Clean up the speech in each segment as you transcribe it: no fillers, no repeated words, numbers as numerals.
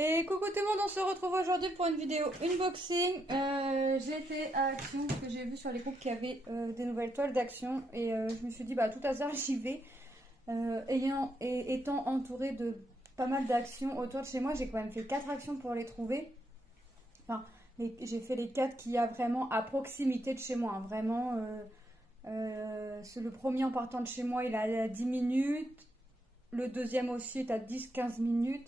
Et coucou tout le monde, on se retrouve aujourd'hui pour une vidéo unboxing. J'ai été à Action parce que j'ai vu sur les groupes qu'il y avait des nouvelles toiles d'Action et je me suis dit bah tout hasard j'y vais. Étant entourée de pas mal d'actions autour de chez moi, j'ai quand même fait 4 actions pour les trouver. Enfin, j'ai fait les 4 qu'il y a vraiment à proximité de chez moi, hein. Vraiment, c'est le premier en partant de chez moi, il est à 10 minutes. Le deuxième aussi est à 10-15 minutes.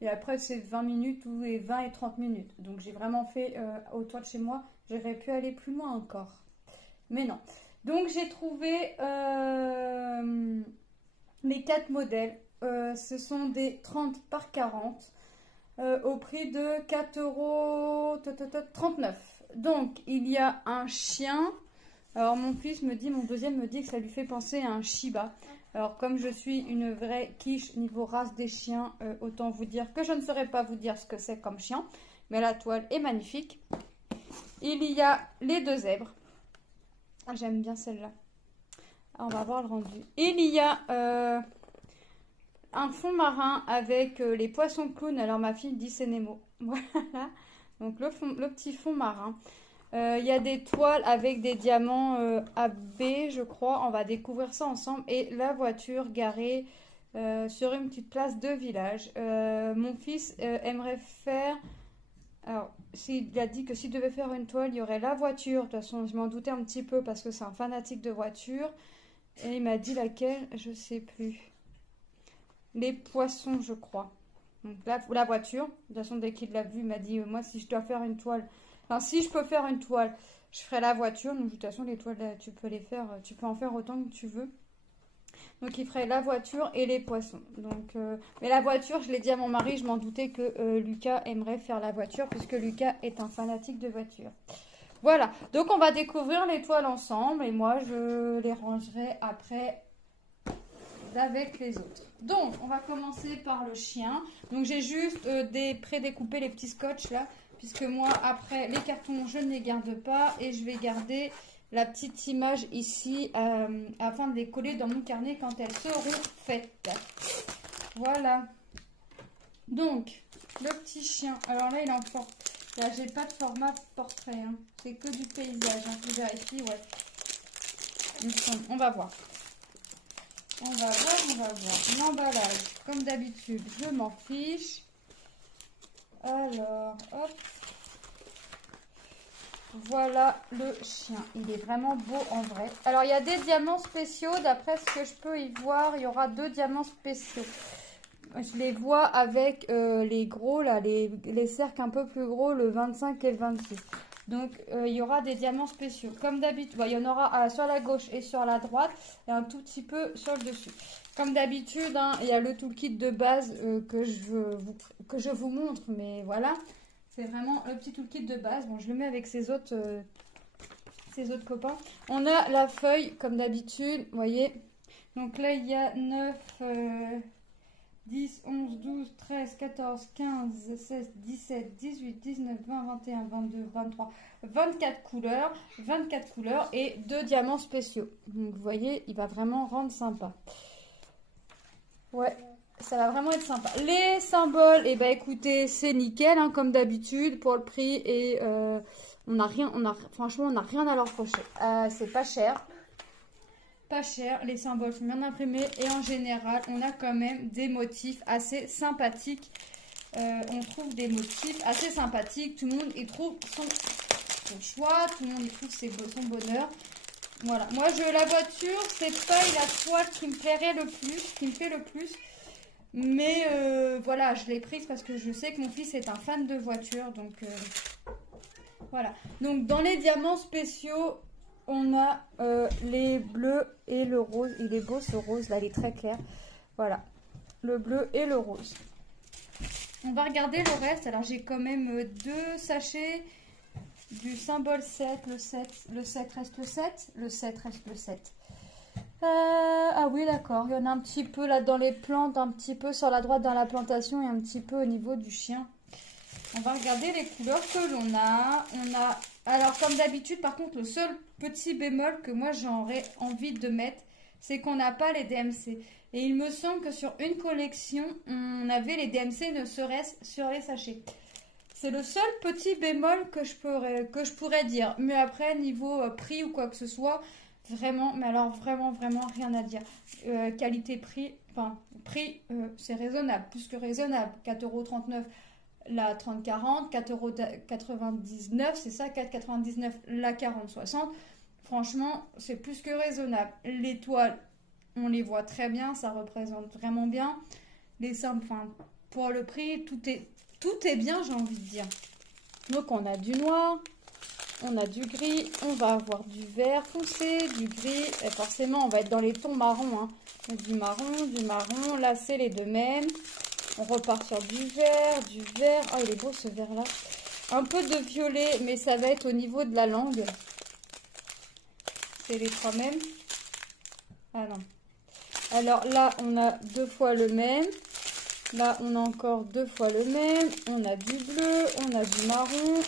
Et après, c'est 20 minutes ou 20 et 30 minutes. Donc, j'ai vraiment fait autour de chez moi. J'aurais pu aller plus loin encore. Mais non. Donc, j'ai trouvé les 4 modèles. Ce sont des 30 par 40 au prix de 4,39 €. Donc, il y a un chien. Alors, mon deuxième me dit que ça lui fait penser à un Shiba. Alors, comme je suis une vraie quiche niveau race des chiens, autant vous dire que je ne saurais pas vous dire ce que c'est comme chien. Mais la toile est magnifique. Il y a les 2 zèbres. Ah, j'aime bien celle-là. On va voir le rendu. Il y a un fond marin avec les poissons clowns. Alors, ma fille dit c'est Nemo. Voilà. Donc, le petit fond marin. Il y a des toiles avec des diamants AB, je crois. On va découvrir ça ensemble. Et la voiture garée sur une petite place de village. Mon fils aimerait faire... Alors, il a dit que s'il devait faire une toile, il y aurait la voiture. De toute façon, je m'en doutais un petit peu parce que c'est un fanatique de voiture. Et il m'a dit laquelle, je sais plus. Les poissons, je crois. Donc la voiture. De toute façon, dès qu'il l'a vu, il m'a dit, moi, si je dois faire une toile... Enfin, si je peux faire une toile, je ferai la voiture. Donc, de toute façon, les toiles, tu peux les faire, tu peux en faire autant que tu veux. Donc, il ferait la voiture et les poissons. Donc, mais la voiture, je l'ai dit à mon mari, je m'en doutais que Lucas aimerait faire la voiture, puisque Lucas est un fanatique de voiture. Voilà. Donc, on va découvrir les toiles ensemble, et moi, je les rangerai après avec les autres. Donc, on va commencer par le chien. Donc, j'ai juste prédécoupé les petits scotch là. Puisque moi, après, les cartons, je ne les garde pas. Et je vais garder la petite image ici afin de les coller dans mon carnet quand elles seront faites. Voilà. Donc, le petit chien. Alors là, il est en forme. Là, j'ai pas de format portrait. Hein. C'est que du paysage. Hein. Je vérifie, ouais. On va voir. On va voir. L'emballage, comme d'habitude, je m'en fiche. Alors, hop. Voilà le chien. Il est vraiment beau en vrai. Alors, il y a des diamants spéciaux. D'après ce que je peux y voir, il y aura 2 diamants spéciaux. Je les vois avec les gros, là, les cercles un peu plus gros, le 25 et le 26. Donc, il y aura des diamants spéciaux. Comme d'habitude, il y en aura sur la gauche et sur la droite. Et un tout petit peu sur le dessus. Comme d'habitude, hein, il y a le toolkit de base que je vous montre. Mais voilà, c'est vraiment le petit toolkit de base. Bon, je le mets avec ses autres copains. On a la feuille, comme d'habitude, vous voyez. Donc là, il y a 9... 10, 11, 12, 13, 14, 15, 16, 17, 18, 19, 20, 21, 22, 23, 24 couleurs. 24 couleurs et 2 diamants spéciaux. Donc vous voyez, il va vraiment rendre sympa. Ouais, ça va vraiment être sympa. Les symboles, et ben écoutez, c'est nickel, hein, comme d'habitude, pour le prix. Et franchement, on n'a rien à leur reprocher. C'est pas cher. Pas cher, les symboles sont bien imprimés et en général on a quand même des motifs assez sympathiques. On trouve des motifs assez sympathiques, tout le monde y trouve son choix, tout le monde y trouve son bonheur. Voilà, moi la voiture, c'est pas la toile qui me plairait le plus, qui me fait le plus. Mais voilà, je l'ai prise parce que je sais que mon fils est un fan de voiture, donc voilà. Donc dans les diamants spéciaux, on a les bleus et le rose. Il est beau ce rose là, il est très clair. Voilà, le bleu et le rose. On va regarder le reste. Alors j'ai quand même 2 sachets du symbole 7. Le 7 reste le 7. Le 7 reste le 7. Ah oui, d'accord. Il y en a un petit peu là dans les plantes, un petit peu sur la droite dans la plantation et un petit peu au niveau du chien. On va regarder les couleurs que l'on a. Alors, comme d'habitude, par contre, le seul petit bémol que moi, j'aurais envie de mettre, c'est qu'on n'a pas les DMC. Et il me semble que sur une collection, on avait les DMC ne serait-ce sur les sachets. C'est le seul petit bémol que je pourrais dire. Mais après, niveau prix ou quoi que ce soit, vraiment, mais alors vraiment, vraiment rien à dire. Qualité-prix, enfin, prix, c'est raisonnable, plus que raisonnable. 4,39 € la 30-40, 4,99 €, c'est ça, 4,99 € la 40-60. Franchement, c'est plus que raisonnable. Les toiles, on les voit très bien, ça représente vraiment bien. Les simples, enfin, pour le prix, tout est bien, j'ai envie de dire. Donc, on a du noir, on a du gris, on va avoir du vert foncé, du gris. Et forcément, on va être dans les tons marrons. Hein. Du marron. Là, c'est les deux mêmes. On repart sur du vert. Oh, il est beau ce vert-là. Un peu de violet, mais ça va être au niveau de la langue. C'est les trois mêmes. Ah non. Alors là, on a deux fois le même. Là, on a encore deux fois le même. On a du bleu, on a du marron.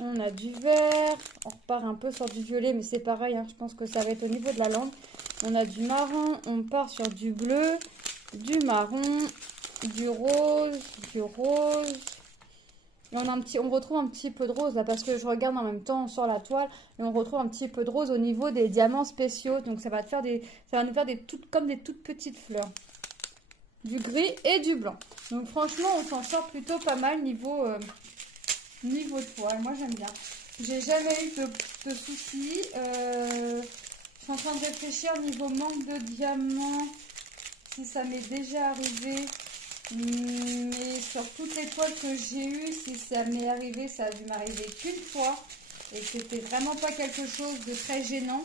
On a du vert. On repart un peu sur du violet, mais c'est pareil. Hein, je pense que ça va être au niveau de la langue. On a du marron. On part sur du bleu, du marron, du rose, Et on retrouve un petit peu de rose là parce que je regarde en même temps sur la toile et on retrouve un petit peu de rose au niveau des diamants spéciaux. Donc ça va nous faire comme des toutes petites fleurs. Du gris et du blanc. Donc franchement, on s'en sort plutôt pas mal niveau toile. Moi j'aime bien. J'ai jamais eu de soucis. Je suis en train de réfléchir niveau manque de diamants. Si ça m'est déjà arrivé. Mais sur toutes les toiles que j'ai eues, si ça m'est arrivé, ça a dû m'arriver qu'une fois. Et c'était vraiment pas quelque chose de très gênant.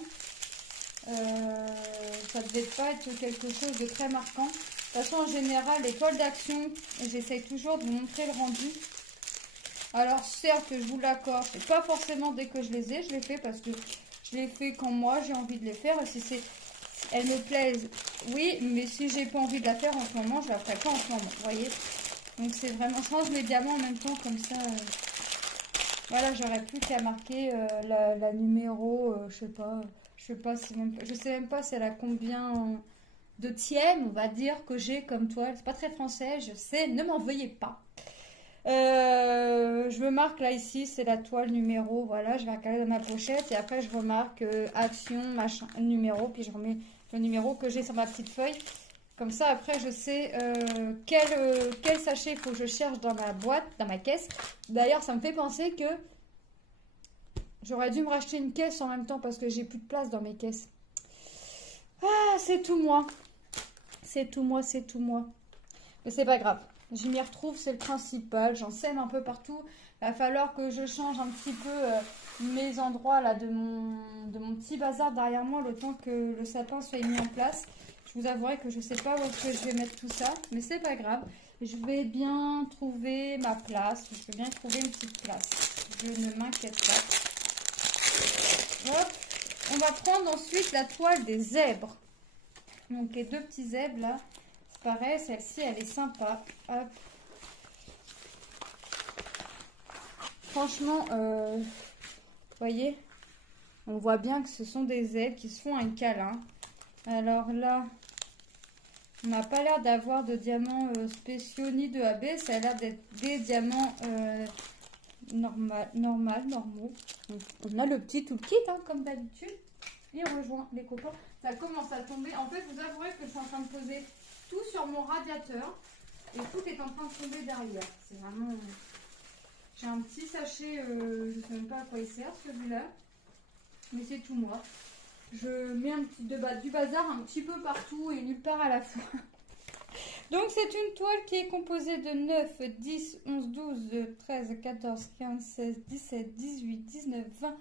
Ça devait pas être quelque chose de très marquant. De toute façon, en général, les toiles d'action, j'essaye toujours de vous montrer le rendu. Alors, certes, je vous l'accorde, c'est pas forcément dès que je les ai, je les fais parce que je les fais quand moi j'ai envie de les faire. Et si elles me plaisent, oui, mais si j'ai pas envie de la faire en ce moment, je la ferai pas en ce moment, vous voyez. Donc, c'est vraiment, je range les diamants en même temps, comme ça. Voilà, j'aurais plus qu'à marquer la numéro, je sais même pas si elle a combien de tièmes, on va dire, que j'ai comme toile. C'est pas très français, je sais, ne m'en veuillez pas. Je me marque là ici, c'est la toile numéro, voilà, je vais regarder dans ma pochette et après je remarque action, machin, numéro, puis je remets le numéro que j'ai sur ma petite feuille. Comme ça, après, je sais quel sachet il faut que je cherche dans ma boîte, dans ma caisse. D'ailleurs, ça me fait penser que j'aurais dû me racheter une caisse en même temps parce que j'ai plus de place dans mes caisses. Ah, c'est tout moi. C'est tout moi. Mais c'est pas grave. Je m'y retrouve, c'est le principal. J'en sème un peu partout. Il va falloir que je change un petit peu mes endroits là de mon petit bazar derrière moi le temps que le sapin soit mis en place. Je vous avouerai que je ne sais pas où est-ce que je vais mettre tout ça, mais c'est pas grave. Je vais bien trouver ma place. Je vais bien trouver une petite place. Je ne m'inquiète pas. Hop. On va prendre ensuite la toile des zèbres. Donc les deux petits zèbres là. C'est pareil, celle-ci elle est sympa. Hop. Franchement, vous voyez, on voit bien que ce sont des zèbres qui se font un câlin. Alors là, on n'a pas l'air d'avoir de diamants spéciaux ni de AB. Ça a l'air d'être des diamants normaux. Donc, on a le petit toolkit, hein, comme d'habitude. Et on rejoint les copains. Ça commence à tomber. En fait, vous avouerez que je suis en train de poser tout sur mon radiateur. Et tout est en train de tomber derrière. C'est vraiment... J'ai un petit sachet, je ne sais même pas à quoi il sert celui-là. Mais c'est tout moi. Je mets du bazar un petit peu partout et nulle part à la fois. Donc c'est une toile qui est composée de 9, 10, 11, 12, 13, 14, 15, 16, 17, 18, 19, 20,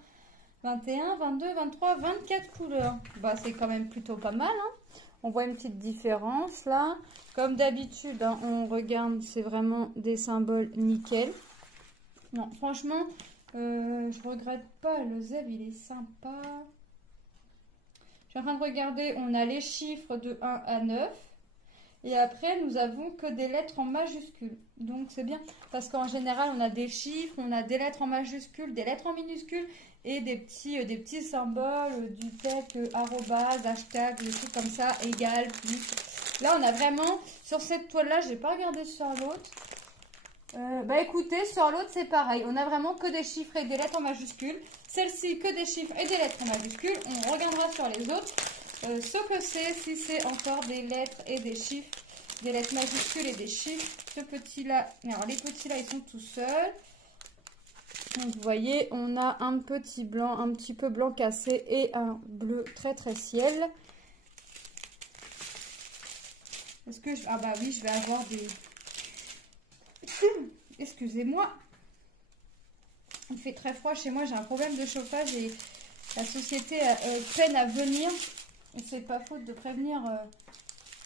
21, 22, 23, 24 couleurs. Bah c'est quand même plutôt pas mal. Hein. On voit une petite différence là. Comme d'habitude, hein, on regarde, c'est vraiment des symboles nickel. Non, franchement, je regrette pas. Le zèbre, il est sympa. Je suis en train de regarder, on a les chiffres de 1 à 9. Et après, nous avons que des lettres en majuscules. Donc, c'est bien. Parce qu'en général, on a des chiffres, on a des lettres en majuscules, des lettres en minuscules et des petits symboles du tel arrobase, hashtag, des trucs comme ça, égal, plus. Là, on a vraiment, sur cette toile-là, je n'ai pas regardé sur l'autre. Bah écoutez, sur l'autre, c'est pareil. On a vraiment que des chiffres et des lettres en majuscules. Celle-ci, que des chiffres et des lettres en majuscules. On regardera sur les autres ce que c'est, si c'est encore des lettres et des chiffres, des lettres majuscules et des chiffres. Ce petit-là, alors les petits-là, ils sont tout seuls. Donc, vous voyez, on a un petit blanc, un petit peu blanc cassé et un bleu très très ciel. Est-ce que ah bah oui, je vais avoir des... Excusez-moi. Il fait très froid chez moi, j'ai un problème de chauffage et la société peine à venir. C'est pas faute de prévenir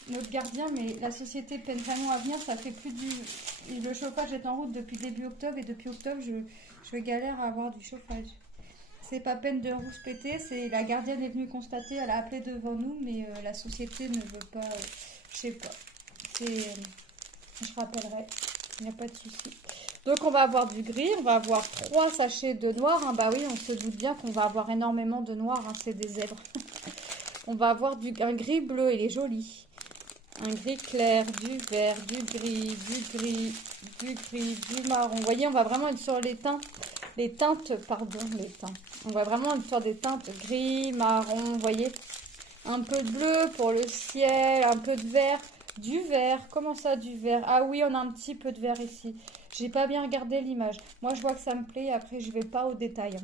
notre gardien, mais la société peine vraiment à venir. Ça fait plus du... Le chauffage est en route depuis début octobre et depuis octobre, je galère à avoir du chauffage. C'est pas peine de rouspéter, c'est la gardienne est venue constater, elle a appelé devant nous, mais la société ne veut pas, je sais pas. Je rappellerai, il n'y a pas de souci. Donc on va avoir du gris, on va avoir 3 sachets de noir. Hein. Bah oui, on se doute bien qu'on va avoir énormément de noir, hein, c'est des zèbres. On va avoir un gris bleu, il est joli. Un gris clair, du vert, du gris, du marron. Vous voyez, on va vraiment être sur les teintes. On va vraiment être sur des teintes gris, marron, vous voyez. Un peu de bleu pour le ciel, un peu de vert. Du vert, comment ça du vert? Ah oui, on a un petit peu de vert ici. J'ai pas bien regardé l'image. Moi, je vois que ça me plaît, après je vais pas au détail.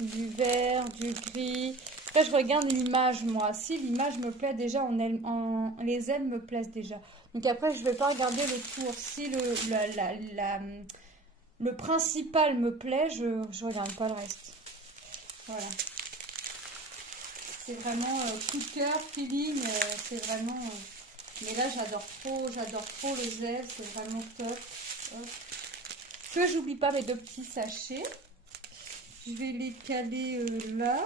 Du vert, du gris. Après, je regarde l'image, moi. Si l'image me plaît déjà, les ailes me plaisent déjà. Donc après, je vais pas regarder le tour. Si le principal me plaît, je regarde pas le reste. Voilà. C'est vraiment coup de cœur, feeling. C'est vraiment... mais là, j'adore trop les ailes. C'est vraiment top. Hop. Que j'oublie pas mes 2 petits sachets. Je vais les caler là.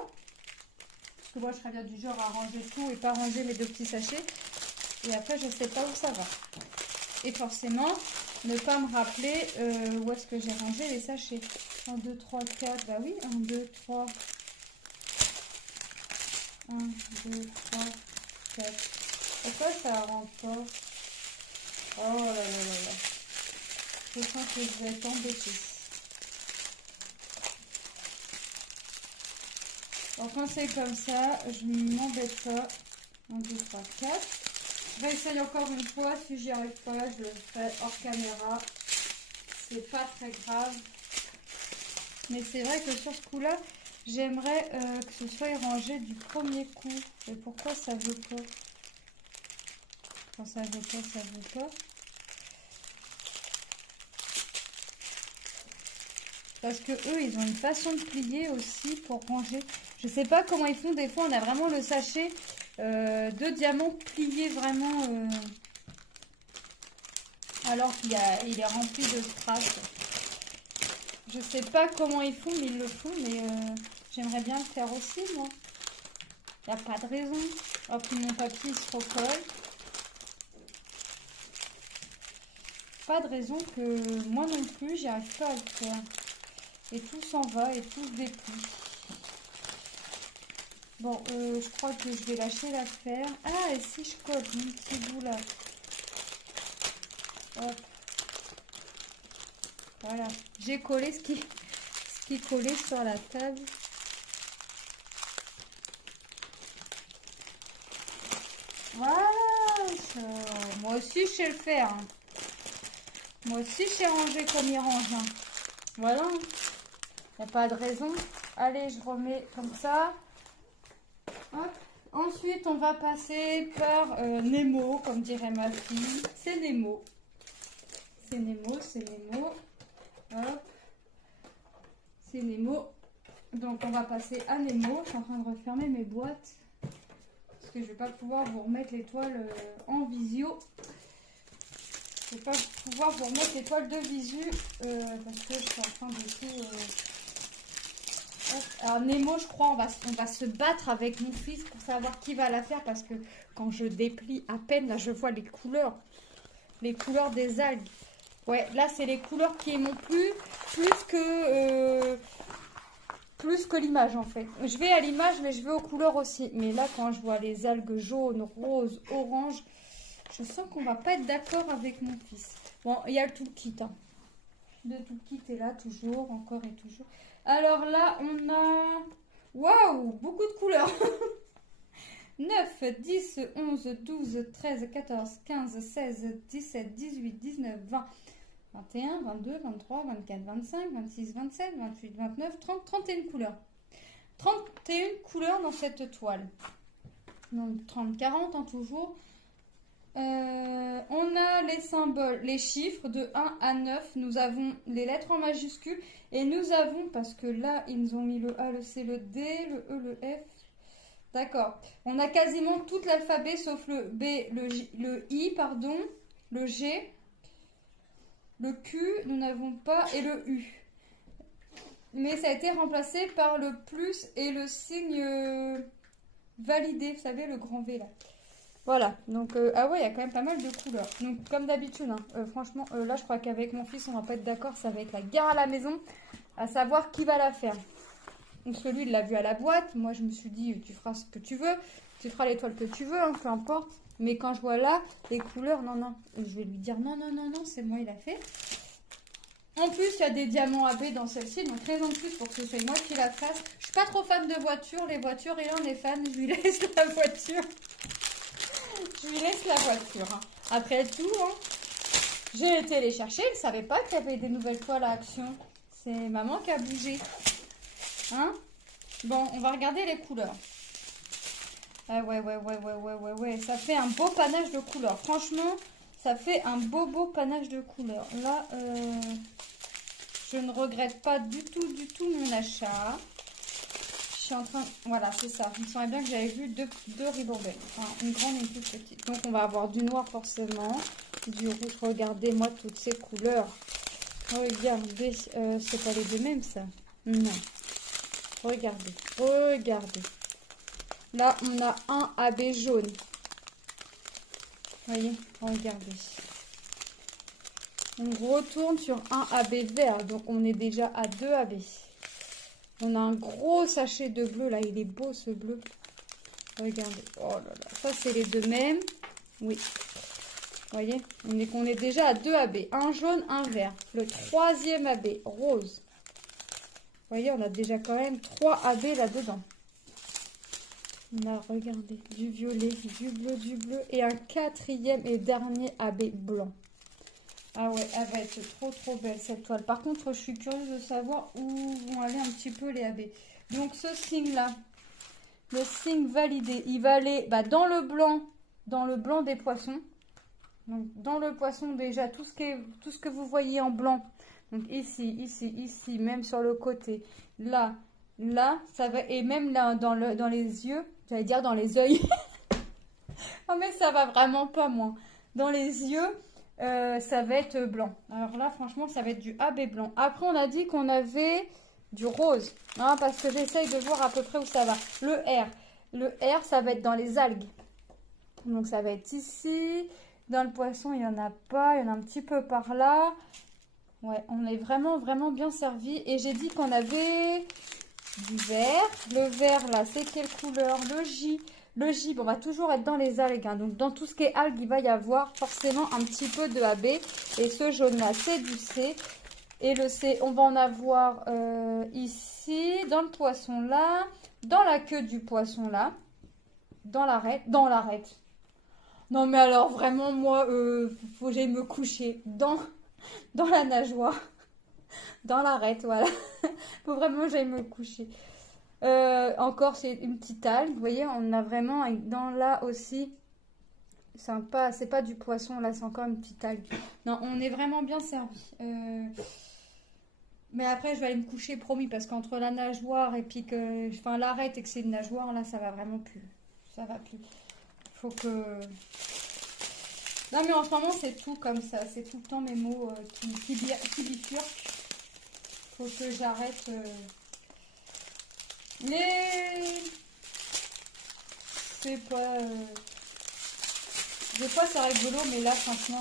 Parce que moi, je serais bien du genre à ranger tout et pas ranger mes 2 petits sachets. Et après, je ne sais pas où ça va. Et forcément, ne pas me rappeler où est-ce que j'ai rangé les sachets. 1, 2, 3, 4. Bah oui, 1, 2, 3. 1, 2, 3, 4. Pourquoi ça rentre pas? Oh là là là là. Je sens que je vais être embêtée. Alors quand c'est comme ça, je ne m'embête pas. 1, 2, 3, 4. Je vais essayer encore une fois. Si j'y arrive pas, je le ferai hors caméra. C'est pas très grave. Mais c'est vrai que sur ce coup-là, j'aimerais que ce soit rangé du premier coup. Et pourquoi ça veut pas? Quand ça veut pas, ça veut pas. Parce que eux, ils ont une façon de plier aussi pour ranger. Je sais pas comment ils font. Des fois, on a vraiment le sachet de diamants plié vraiment. Alors qu'il est rempli de strass. Je sais pas comment ils font, mais ils le font. Mais j'aimerais bien le faire aussi, moi. Il n'y a pas de raison. Hop, mon papier il se recolle. Pas de raison que moi non plus, j'y arrive pas à le faire. Et tout s'en va et tout se déplie. Bon, je crois que je vais lâcher l'affaire. Ah, et si je colle un petit bout là. Hop. Voilà. J'ai collé ce qui collait sur la table. Voilà. Ça. Moi aussi, je sais le faire. Hein. Moi aussi, je sais ranger comme il range. Hein. Voilà. Il n'y a pas de raison. Allez, je remets comme ça. Hop. Ensuite, on va passer par Nemo, comme dirait ma fille. C'est Nemo. C'est Nemo, c'est Nemo. Hop. C'est Nemo. Donc, on va passer à Nemo. Je suis en train de refermer mes boîtes. Parce que je ne vais pas pouvoir vous remettre l'étoile en visio. Je ne vais pas pouvoir vous remettre l'étoile de visu. Parce que je suis en train de tout... Alors Nemo, je crois, on va se battre avec mon fils pour savoir qui va la faire parce que quand je déplie à peine, là je vois les couleurs des algues. Ouais, là c'est les couleurs qui m'ont plu, plus que plus que l'image en fait. Je vais à l'image, mais je vais aux couleurs aussi. Mais là, quand je vois les algues jaunes, roses, orange, je sens qu'on va pas être d'accord avec mon fils. Bon, il y a le toolkit. Hein. Le toolkit est là, toujours, encore et toujours. Alors là, on a... Waouh, beaucoup de couleurs. 9, 10, 11, 12, 13, 14, 15, 16, 17, 18, 19, 20, 21, 22, 23, 24, 25, 26, 27, 28, 29, 30, 31 couleurs. 31 couleurs dans cette toile. Donc 30, 40 en toujours. On a les symboles, les chiffres de 1 à 9. Nous avons les lettres en majuscules. Et nous avons, parce que là, ils nous ont mis le A, le C, le D, le E, le F. D'accord. On a quasiment tout l'alphabet sauf le B, le I, pardon, le G, le Q, nous n'avons pas, et le U. Mais ça a été remplacé par le plus et le signe validé, vous savez, le grand V là. Voilà, donc, ah ouais, il y a quand même pas mal de couleurs. Donc, comme d'habitude, hein, franchement, là, je crois qu'avec mon fils, on va pas être d'accord, ça va être la guerre à la maison, à savoir qui va la faire. Donc, celui, il l'a vu à la boîte. Moi, je me suis dit, tu feras ce que tu veux, tu feras l'étoile que tu veux, hein, peu importe. Mais quand je vois là, les couleurs, non, non. Je vais lui dire, non, non, non, non, c'est moi, il a fait. En plus, il y a des diamants AB dans celle-ci, donc raison de plus pour que ce soit moi qui la fasse. Je suis pas trop fan de voitures, les voitures, et là, on est fan, je lui laisse la voiture. Je lui laisse la voiture. Hein. Après tout, hein, j'ai été les chercher. Il ne savait pas qu'il y avait des nouvelles toiles à action. C'est maman qui a bougé. Hein? Bon, on va regarder les couleurs. Ah ouais. Ça fait un beau panache de couleurs. Franchement, ça fait un beau panache de couleurs. Là, je ne regrette pas du tout mon achat. Je suis en train... Voilà, c'est ça. Il me semblait bien que j'avais vu deux ribambelles. Enfin, une grande et une toute petite. Donc, on va avoir du noir forcément. Du rouge. Regardez-moi toutes ces couleurs. Regardez. C'est pas les deux mêmes, ça? Non. Regardez. Là, on a un AB jaune. Vous voyez? Regardez. On retourne sur un AB vert. Donc, on est déjà à 2 AB. On a un gros sachet de bleu, là, il est beau ce bleu. Regardez, oh là là, ça c'est les deux mêmes. Oui, vous voyez, on est déjà à 2 AB, un jaune, un vert. Le troisième AB, rose. Vous voyez, on a déjà quand même 3 AB là-dedans. Là, regardez, du violet, du bleu et un quatrième et dernier AB blanc. Ah ouais, elle va être trop belle cette toile. Par contre, je suis curieuse de savoir où vont aller un petit peu les AB. Donc ce signe-là, le signe validé, il va aller dans le blanc des poissons. Donc dans le poisson déjà, tout ce que vous voyez en blanc. Donc ici, même sur le côté. Là, ça va, et même là dans les yeux, j'allais dire dans les yeux. Oh mais ça va vraiment pas moins. Dans les yeux. Ça va être blanc. Alors là, franchement, ça va être du AB blanc. Après, on a dit qu'on avait du rose. Hein, parce que j'essaye de voir à peu près où ça va. Le R, ça va être dans les algues. Donc, ça va être ici. Dans le poisson, il n'y en a pas. Il y en a un petit peu par là. Ouais, on est vraiment bien servi. Et j'ai dit qu'on avait du vert. Le vert, là, c'est quelle couleur? Le J. Le J, on va toujours être dans les algues. Hein. Donc, dans tout ce qui est algues, il va y avoir forcément un petit peu de AB. Et ce jaune-là, c'est du C. Et le C, on va en avoir ici, dans le poisson là, dans la queue du poisson là, dans l'arête. Non, mais alors, vraiment, moi, faut que j'aille me coucher dans la nageoire. Dans l'arête, voilà. Faut vraiment que j'aille me coucher. Encore c'est une petite algue, vous voyez, on a vraiment dans là aussi, sympa, c'est pas du poisson là, c'est encore une petite algue. Non, on est vraiment bien servi. Mais après je vais aller me coucher, promis, parce qu'entre la nageoire et puis que, enfin l'arête et que c'est une nageoire, là ça va vraiment plus, ça va plus. Faut que, non mais en ce moment c'est tout comme ça, c'est tout le temps mes mots qui bifurquent. Faut que j'arrête. C'est pas... Des fois, c'est rigolo, mais là, franchement,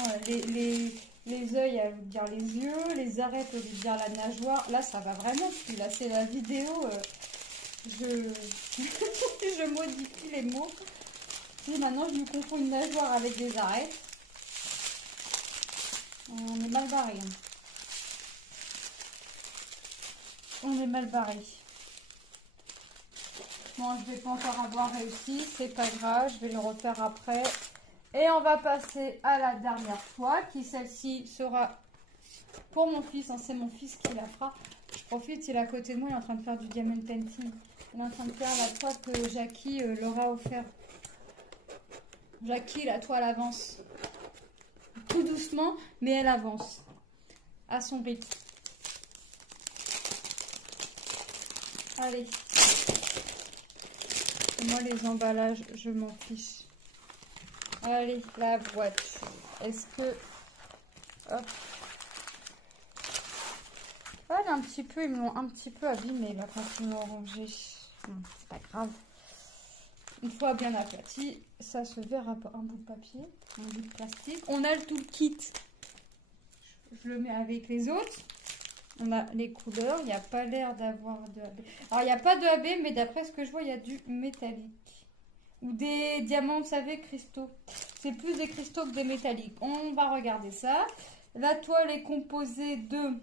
Les yeux, elle veut dire les yeux. Les arêtes, elle veut dire la nageoire. Là, ça va vraiment plus. Là, c'est la vidéo. Je... je modifie les mots. Et maintenant, je lui confonds une nageoire avec des arêtes. On est mal barré. On est mal barré. Bon, je vais pas encore avoir réussi. C'est pas grave. Je vais le refaire après. Et on va passer à la dernière fois, qui celle-ci sera pour mon fils. C'est mon fils qui la fera. Je profite, il est à côté de moi, il est en train de faire du diamond painting. Il est en train de faire la toile que Jackie leur a offert. Jackie, la toile avance. Tout doucement, mais elle avance. À son rythme. Allez. Moi, les emballages, je m'en fiche. Allez, la boîte. Est-ce que... Hop. Ah, un petit peu, ils me l'ont un petit peu abîmé là quand ils m'ont rangé. C'est pas grave. Une fois bien aplati, ça se verra pas. Un bout de papier, un bout de plastique. On a tout le kit. Je le mets avec les autres. On a les couleurs. Il n'y a pas l'air d'avoir de AB. Alors, il n'y a pas de AB, mais d'après ce que je vois, il y a du métallique. Ou des diamants, vous savez, cristaux. C'est plus des cristaux que des métalliques. On va regarder ça. La toile est composée de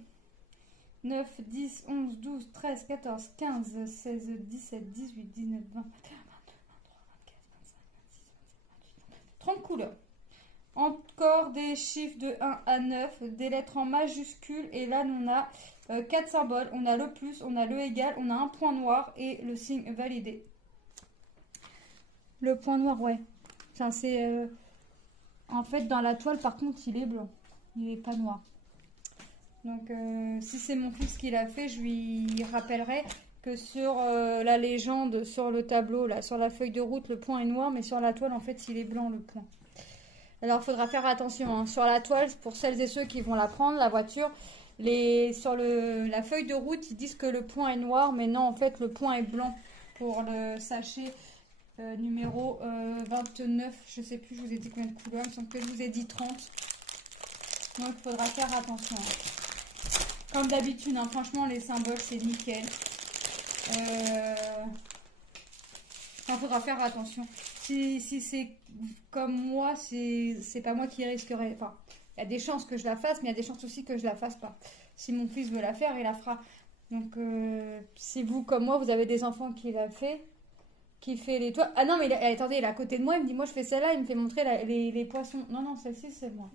9, 10, 11, 12, 13, 14, 15, 16, 17, 18, 19, 20, 21, 22, 23, 24, 25, 26, 27, 28, 30 couleurs. Encore des chiffres de 1 à 9, des lettres en majuscules. Et là, on a 4 symboles. On a le plus, on a le égal, on a un point noir et le signe validé. Le point noir, ouais. Enfin, c'est... En fait, dans la toile, par contre, il est blanc. Il n'est pas noir. Donc, si c'est mon fils qui l'a fait, je lui rappellerai que sur la légende, sur le tableau, là, sur la feuille de route, le point est noir, mais sur la toile, en fait, il est blanc, le point. Alors, il faudra faire attention. Hein. Sur la toile, pour celles et ceux qui vont la prendre, la voiture, sur la feuille de route, ils disent que le point est noir, mais non, en fait, le point est blanc pour le sachet. Numéro 29, je sais plus, je vous ai dit combien de couleurs, il me semble que je vous ai dit 30. Donc il faudra faire attention. Comme d'habitude, hein, franchement, les symboles, c'est nickel. Il faudra faire attention. Si c'est comme moi, c'est pas moi qui risquerai. Enfin, il y a des chances que je la fasse, mais il y a des chances aussi que je la fasse pas. Si mon fils veut la faire, il la fera. Donc, si vous, comme moi, vous avez des enfants qui la fait. Qui fait les toits. Ah non, mais attendez, il est à côté de moi, il me dit, moi je fais celle-là, il me fait montrer les poissons. Non, non, celle-ci, c'est moi.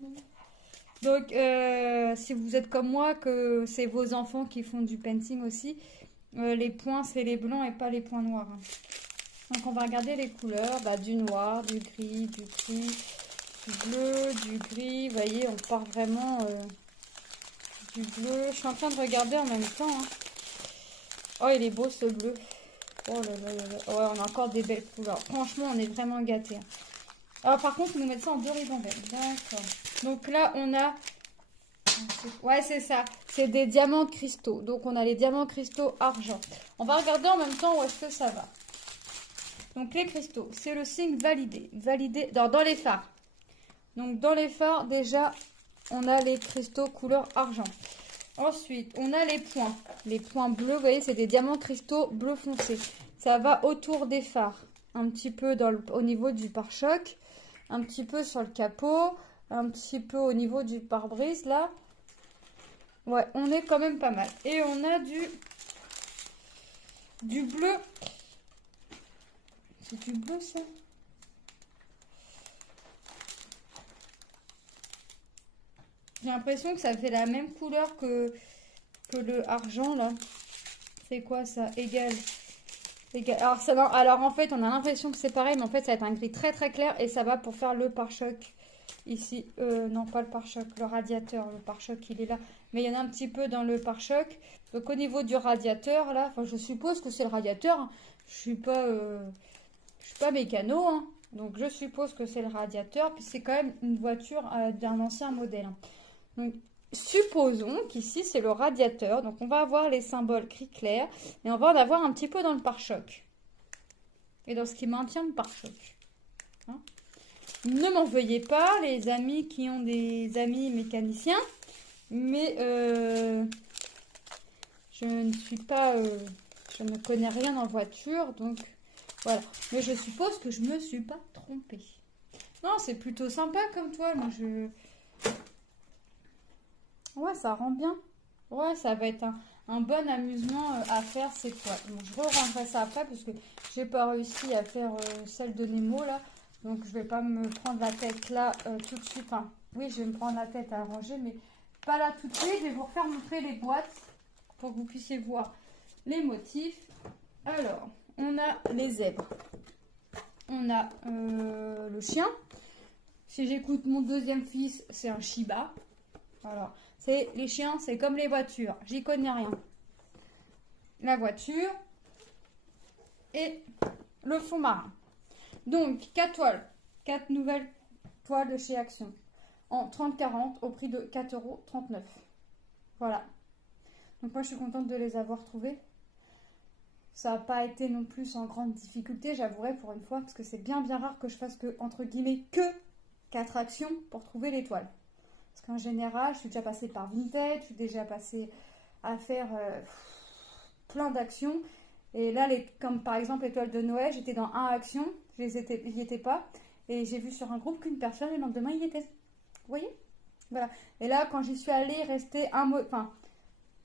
Donc, si vous êtes comme moi, que c'est vos enfants qui font du painting aussi, les points, c'est les blancs et pas les points noirs. Hein. Donc, on va regarder les couleurs, bah, du noir, du gris, du bleu, du gris. Vous voyez, on part vraiment du bleu. Je suis en train de regarder en même temps. Hein. Oh, il est beau ce bleu. Oh là là là là. Ouais, on a encore des belles couleurs. Franchement, on est vraiment gâtés. Hein. Alors, par contre, on nous met ça en deux ribans verts. D'accord. Donc là, on a... Ouais, c'est ça. C'est des diamants cristaux. Donc, on a les diamants cristaux argent. On va regarder en même temps où est-ce que ça va. Donc, les cristaux, c'est le signe validé. Validé dans les phares. Donc, dans les phares, déjà, on a les cristaux couleur argent. Ensuite, on a les points. Les points bleus, vous voyez, c'est des diamants cristaux bleu foncé. Ça va autour des phares. Un petit peu au niveau du pare-choc. Un petit peu sur le capot. Un petit peu au niveau du pare-brise, là. Ouais, on est quand même pas mal. Et on a du bleu. C'est du bleu, ça? J'ai l'impression que ça fait la même couleur que le argent, là. C'est quoi, ça? Égal. Alors, alors, en fait, on a l'impression que c'est pareil, mais en fait, ça va être un gris très, très clair. Et ça va pour faire le pare-choc. Ici, non, pas le pare-choc, le radiateur. Le pare-choc, il est là. Mais il y en a un petit peu dans le pare-choc. Donc, au niveau du radiateur, là, enfin, je suppose que c'est le radiateur. Hein. Je suis pas mécano, hein. Donc, je suppose que c'est le radiateur. Puis, c'est quand même une voiture d'un ancien modèle. Hein. Donc, supposons qu'ici, c'est le radiateur. Donc, on va avoir les symboles gris clair. Et on va en avoir un petit peu dans le pare-choc. Et dans ce qui maintient le pare-choc. Hein. Ne m'en veuillez pas, les amis qui ont des amis mécaniciens. Mais je ne suis pas... je ne connais rien en voiture, donc voilà. Mais je suppose que je me suis pas trompée. Non, c'est plutôt sympa comme toile. Moi, ouais, ça rend bien. Ouais, ça va être un bon amusement à faire ces toiles. Bon, je re-rangerai ça après parce que j'ai pas réussi à faire celle de Nemo là. Donc je vais pas me prendre la tête là tout de suite. Enfin, oui, je vais me prendre la tête à ranger, mais pas là tout de suite. Je vais vous refaire montrer les boîtes pour que vous puissiez voir les motifs. Alors, on a les zèbres. On a le chien. Si j'écoute mon deuxième fils, c'est un Shiba. Alors, les chiens, c'est comme les voitures. J'y connais rien. La voiture et le fond marin. Donc, 4 toiles. 4 nouvelles toiles de chez Action. En 30-40 au prix de 4,39 €. Voilà. Donc, moi, je suis contente de les avoir trouvées. Ça n'a pas été non plus en grande difficulté, j'avouerai pour une fois, parce que c'est bien rare que je fasse que, entre guillemets, que 4 actions pour trouver les toiles. Parce qu'en général, je suis déjà passée par Vinted, je suis déjà passée à faire plein d'actions. Et là, comme par exemple les toiles de Noël, j'étais dans 1 action, je n'y étais pas. Et j'ai vu sur un groupe qu'une personne, le lendemain, y était. Vous voyez? Voilà. Et là, quand j'y suis allée, il restait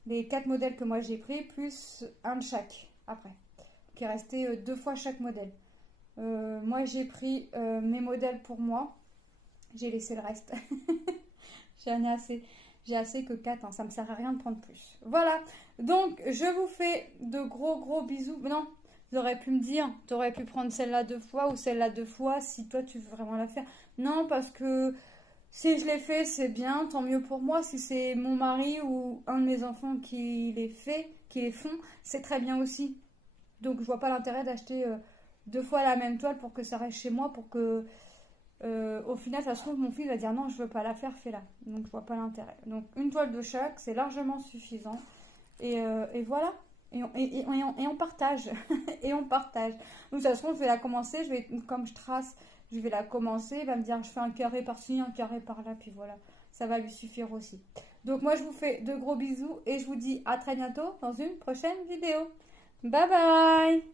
les 4 modèles que moi j'ai pris, plus un de chaque après. Qui est resté 2 fois chaque modèle. Moi, j'ai pris mes modèles pour moi. J'ai laissé le reste. J'en ai assez. J'ai assez que 4, hein. Ça me sert à rien de prendre plus. Voilà. Donc, je vous fais de gros bisous. Non, vous auriez pu me dire, tu aurais pu prendre celle-là 2 fois ou celle-là 2 fois si toi, tu veux vraiment la faire. Non, parce que si je l'ai fait, c'est bien, tant mieux pour moi. Si c'est mon mari ou un de mes enfants qui les font, c'est très bien aussi. Donc, je vois pas l'intérêt d'acheter 2 fois la même toile pour que ça reste chez moi, pour que au final, ça se trouve, mon fils va dire non, je veux pas la faire, fais-la. Donc, je vois pas l'intérêt. Donc, une toile de chaque, c'est largement suffisant. Et voilà. Et on partage. Et on partage. Donc, ça se trouve, je vais la commencer. Comme je trace, je vais la commencer. Il va me dire, je fais un carré par-ci, un carré par-là. Puis voilà. Ça va lui suffire aussi. Donc, moi, je vous fais de gros bisous. Et je vous dis à très bientôt dans une prochaine vidéo. Bye bye!